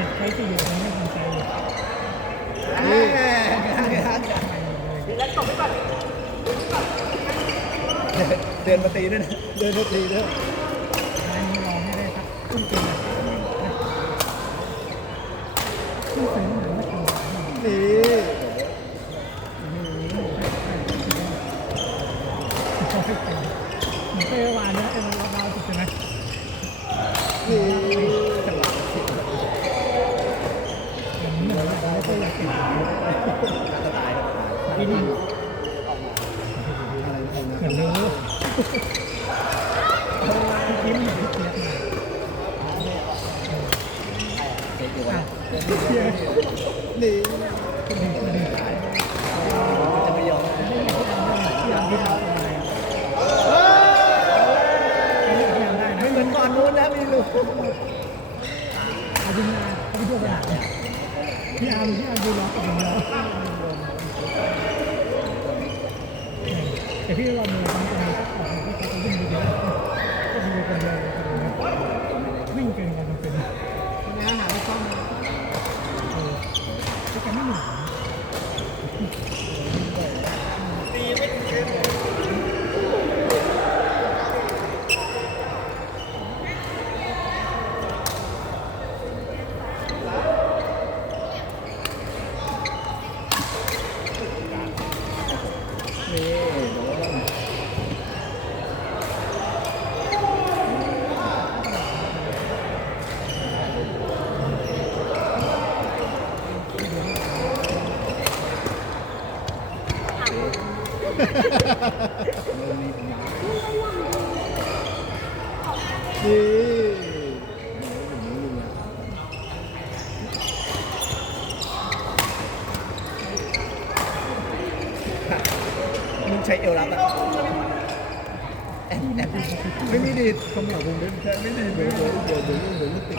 ็ดใช้ประโยชน์อะไรให้คนไทยแล้วตบไปก่อเดินมาตีด้วยนะ เดินมาตีด้วย นี่จะไม่ยอมไม่เหมือนก่อนนู้นแล้วมีลูกเอาไปเอาไปดูกระดาษเนี่ยพี่อาร์พี่อาร์ดูล็อกนแพี่ลอง mình chạy yếu lắm ạ. Em em. Không ở vùng đấy chạy mới đi. Với với với với mức tỉnh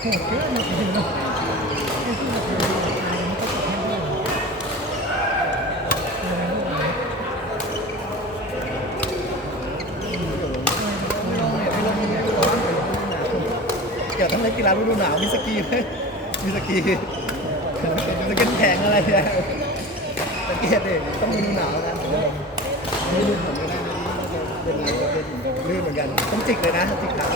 เกี่ยวทั้งเล่นกีฬาฤดูหนาวมีสกีไหมมีสกีสกีแข่งอะไรเนี่ยสังเกตดิต้องฤดูหนาวนะไม่ดูผมไม่ได้เป็นไรเป็นลื่นเหมือนกันต้องจิกเลยนะจิกเท้า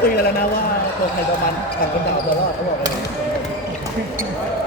คุยกันแล้วนะว่าตัวใครประมาณต่างคนต่างตัวรอดเขาบอกเลย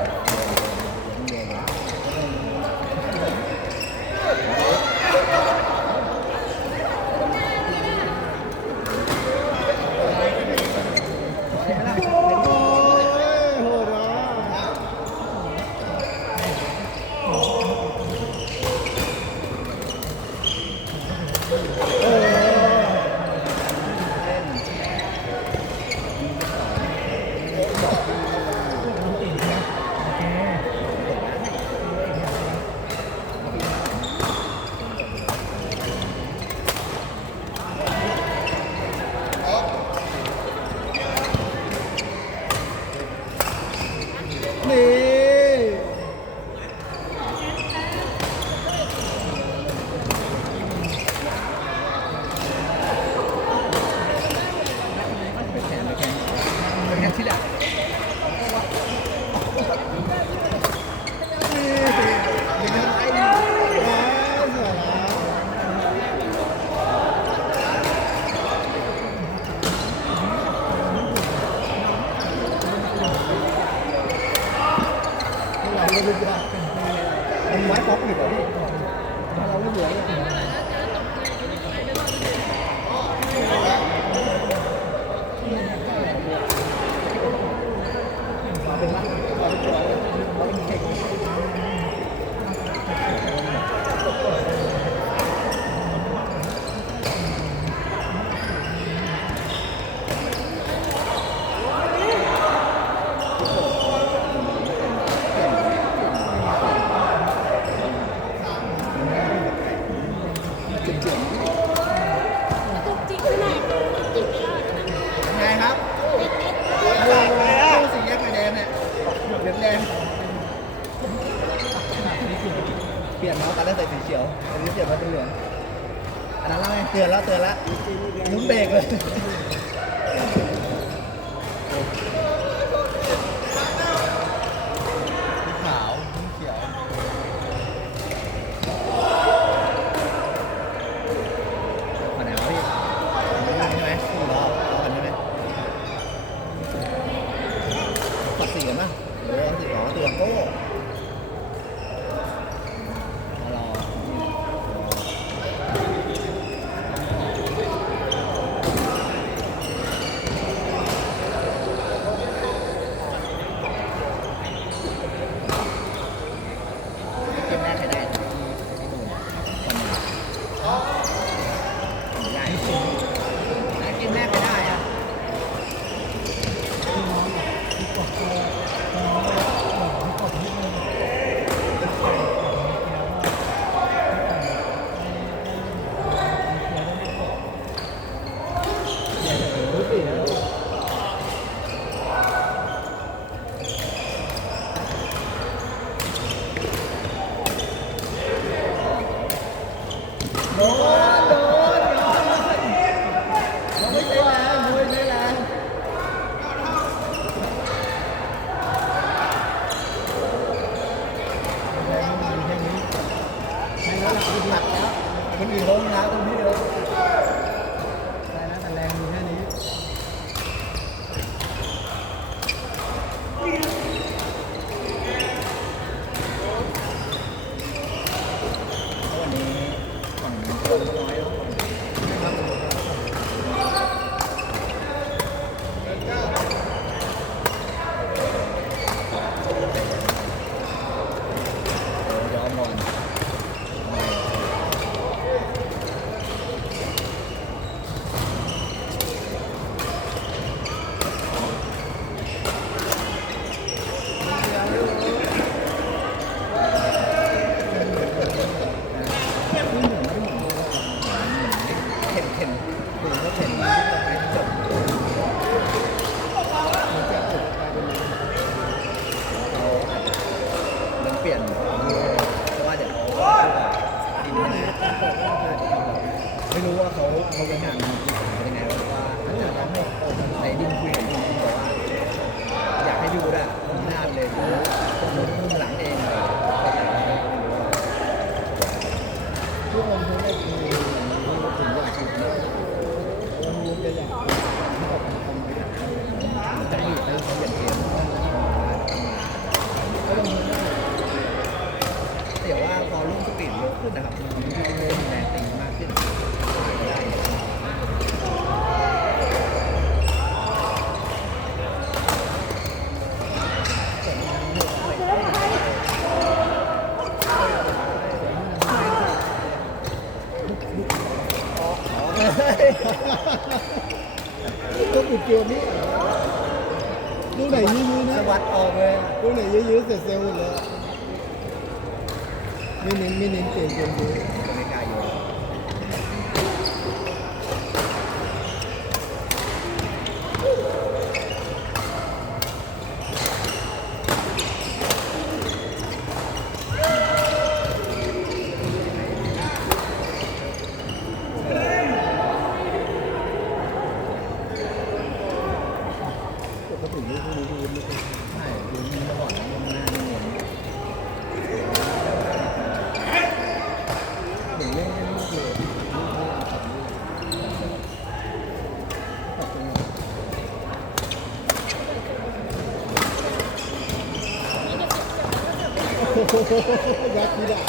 ยาชิดา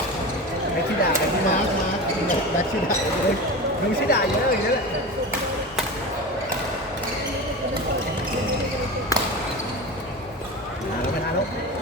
ไอชิดาไอชิดามาร์คมาร์คยาคิดาเลยดูชิดาเยอะเลยเยอะมาแล้วมาแล้ว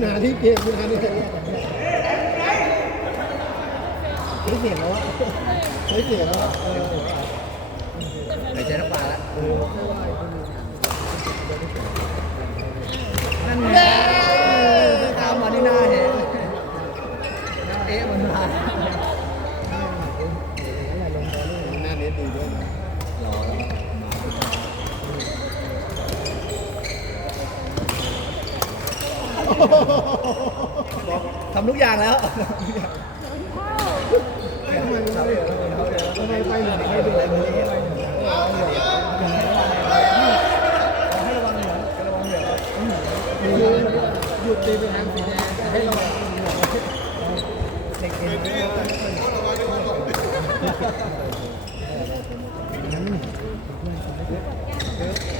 คุณหาที่เก็บคุณหาที่เก็บไม่เสียงแล้วไม่เสียงแล้ว ทำทุกอย่างแล้วทำไมไปหนึ่งไปหนึ่งไปหนึ่งหยุดตีไปทางสีแดงให้ระวังเด็กเอง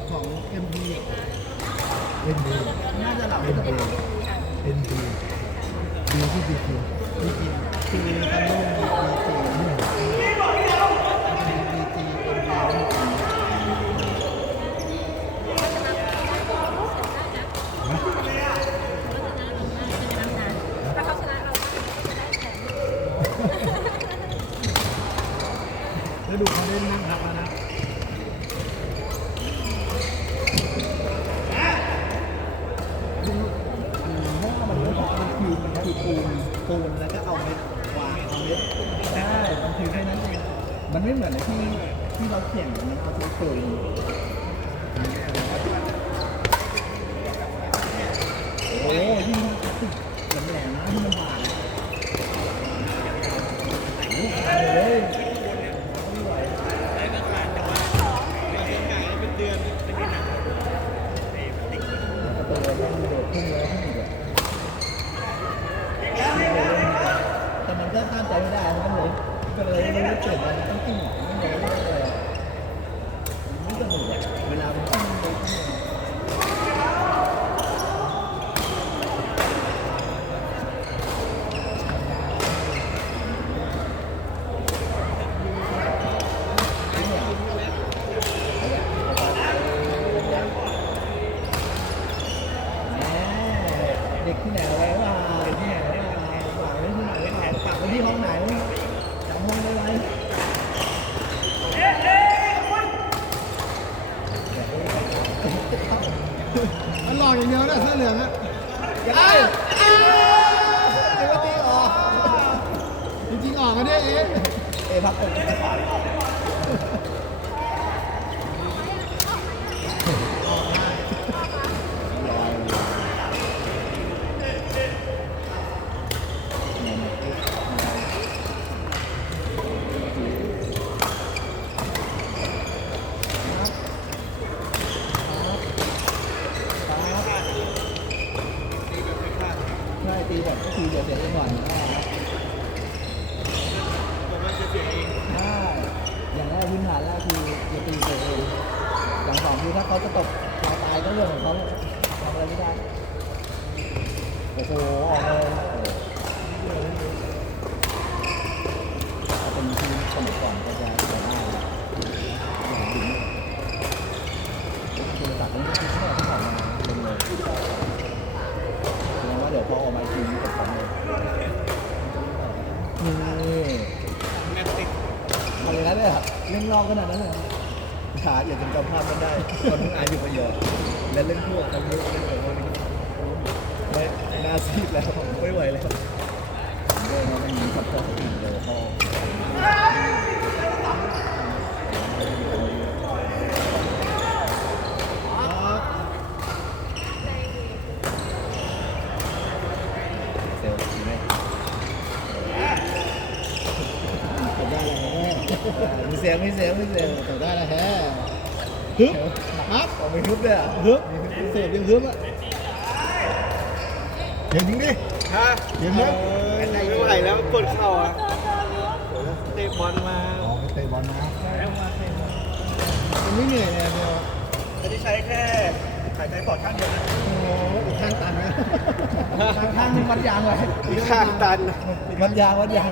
กของ MB เอ็นดีน่าจะหลับเอ็นดีเอ็นดีดีที่ดีคือดีคือตอนนี้มัดีดีจริงันไม่เหมือนที่ที่เราเขียนนะครับทุกคนโอ้ เสียงมีเสียงมีเสียงต่ได้แล้วแฮะฮึบอัพออกไปฮึบเลยอะฮึบเสียงยังฮึบอะเห็นยวงดิฮะเห็นยวยิไม่ไหวแล้วกดเข่าอะเตะบอลมาอ๋อเตะบอลมามันไม่เหนื่อยเลยเดียวจะได้ใช้แค่หายใจปอดข้างเดียวโอ้โข้างตันนะข้างข้างมันวัดยางไว้ข้างตันวัดยางวัดยาง